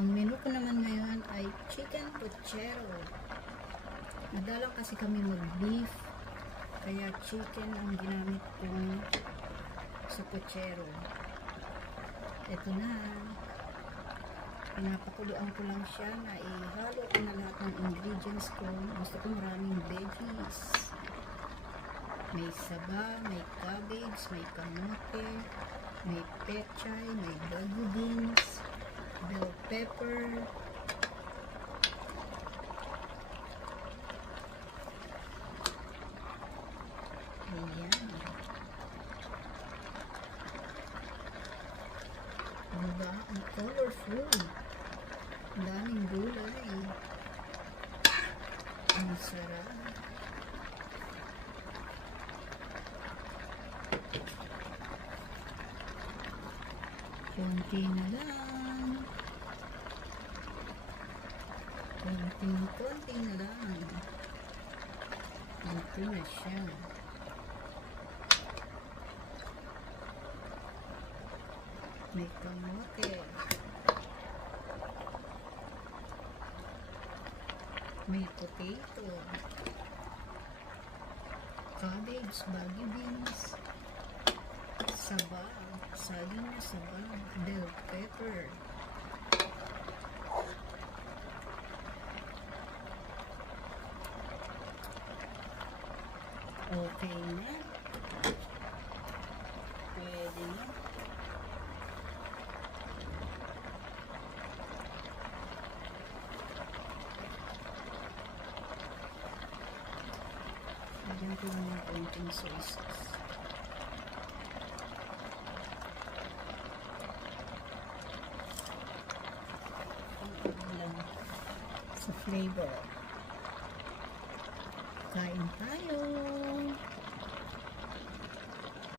Ang menu ko naman ngayon ay chicken puchero. Madalang kasi kami mag-beef, kaya chicken ang ginamit kong sa puchero. Ito na. Pinapakuluan ko lang siya na ihalo ko na lahat ng ingredients ko. Gusto ko maraming veggies. May saba, may cabbage, may kamote, may pechay, may bagu beans, bell pepper, ayan. Diba? Ang colorful. Ang daming gulay. Ang sarap. Konti na lang. Konti na lang. Ito na siya. May kamote. May potato. Cabbage, bagu beans. Saba. Saging na saba. Bell pepper. Okay na. Pwede na. Lagyan ko lang ng konting soy sauce. Sa flavor. Kain tayo.